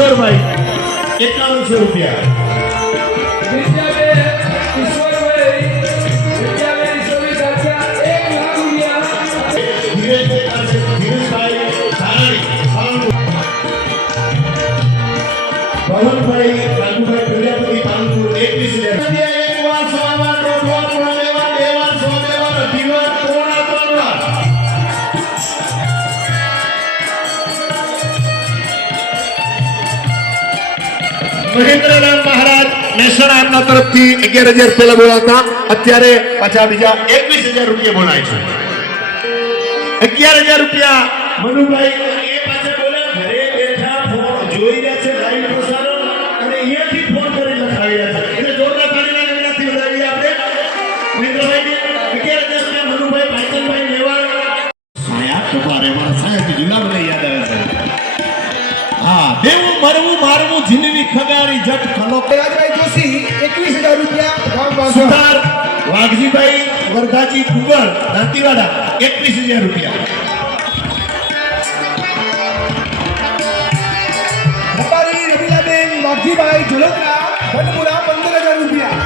કિશોરભાઈ 5100 રૂપિયા ભવનભાઈ કાંતુભાઈ પ્રજાપતિ કાનપુર 21,000 મહેન્દ્રનાથ મહારાજ મહેસાણા એમના તરફથી 11,000 પહેલા બોલાતા અત્યારે પાછા બીજા 21,000 રૂપિયા બોલાય છે 11,000 રૂપિયા મનુભાઈ એ પાછા બોલે ઘરે બેઠા ફોન જોઈ રહ્યા છે લાઈવ પ્રસારણ અને અહીંયાથી ફોન કરી લખાવી રહ્યા છે એટલે જોરદાર તાળીના વિનંતી વધાવી આપણે મહેન્દ્રભાઈ 11,000 રૂપિયા મનુભાઈ ભાઈચંદભાઈ લેવા સાયા કપારે મારા સાયાથી જુલાબ ને યાદ આવે છે હા દેવું મરવું મારવું જિંદગી ખગારી જટ ખલો રાજભાઈ જોશી 21,000 રૂપિયા ગામ બાસા સુધાર વાઘજીભાઈ વરદાજી કુગર દાંતીવાડા 21,000 રૂપિયા રબારી રમીલાબેન વાઘજીભાઈ જલોદરા વનપુરા 15,000 રૂપિયા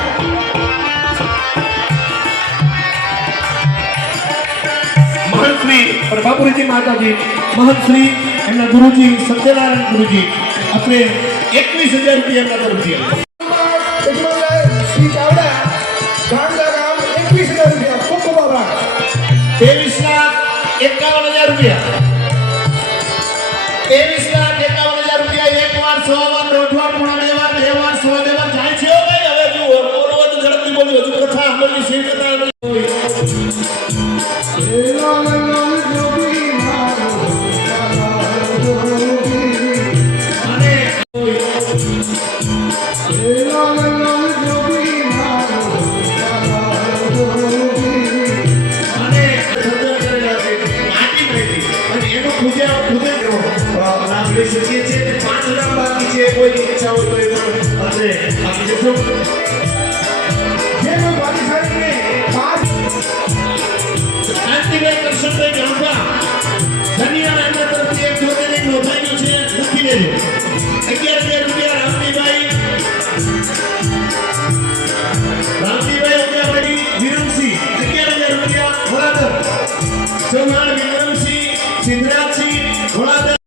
મહંતશ્રી પ્રભાપુરીજી માતાજી મહંતશ્રી એમના ગુરુજી સત્યનારાયણ ગુરુજી આપણે 21,000 રૂપિયા એમના તરફથી શ્રી ચાવડા ગામડા ગામ 21,000 રૂપિયા ખૂબ ખૂબ આભાર 23,51,000 રૂપિયા